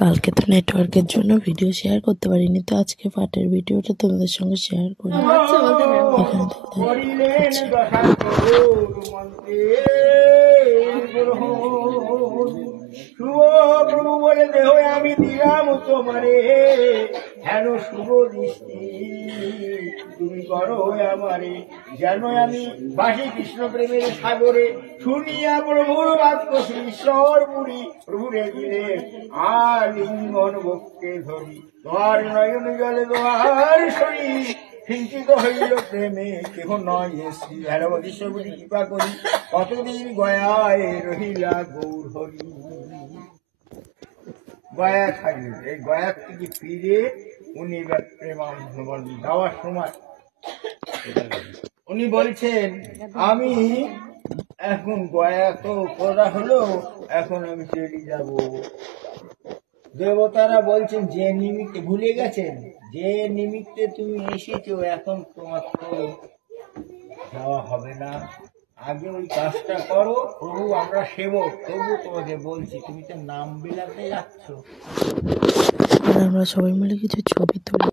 কালকে তো নেটওয়ার্কের জন্য ভিডিও শেয়ার করতে পারিনি, তো আজকে পাটের ভিডিওটা তোমাদের সঙ্গে শেয়ার করি। প্রভু বলে দেহ আমি দিলাম তোমারে, হেন শুভ দৃষ্টি তুমি করো আমারে, যেন আমি বাসি কৃষ্ণ প্রেমের সাগরে, শুনিয়া প্রভুর বাক্য ঈশ্বর পুরী প্রভুরে দিলে আলিঙ্গন ভক্তে ধরি, তোমার নয়ন জলে তোমার শরীর হিংসিত হইল প্রেমে, কেহ নয় শ্রী ভৈরবতী কৃপা করি, কতদিন গয়ায় রহিলা গৌর হরি। গয়া থাকলেন, এই গয়া থেকে ফিরে উনি যাওয়ার সময় উনি বলছেন আমি এখন গয়া তো করা হলো, এখন আমি চলে যাব। দেবতারা বলছেন যে নিমিত্তে, ভুলে গেছেন যে নিমিত্তে তুমি এসেছো, এখন তোমার তো যাওয়া হবে না, আগে ওই কাজটা করো। প্রভু আমরা সেবক, তবু তোমাকে বলছি তুমি তো নাম বিলাতে যাচ্ছ। আমরা সবাই মিলে কিছু ছবি তুলি।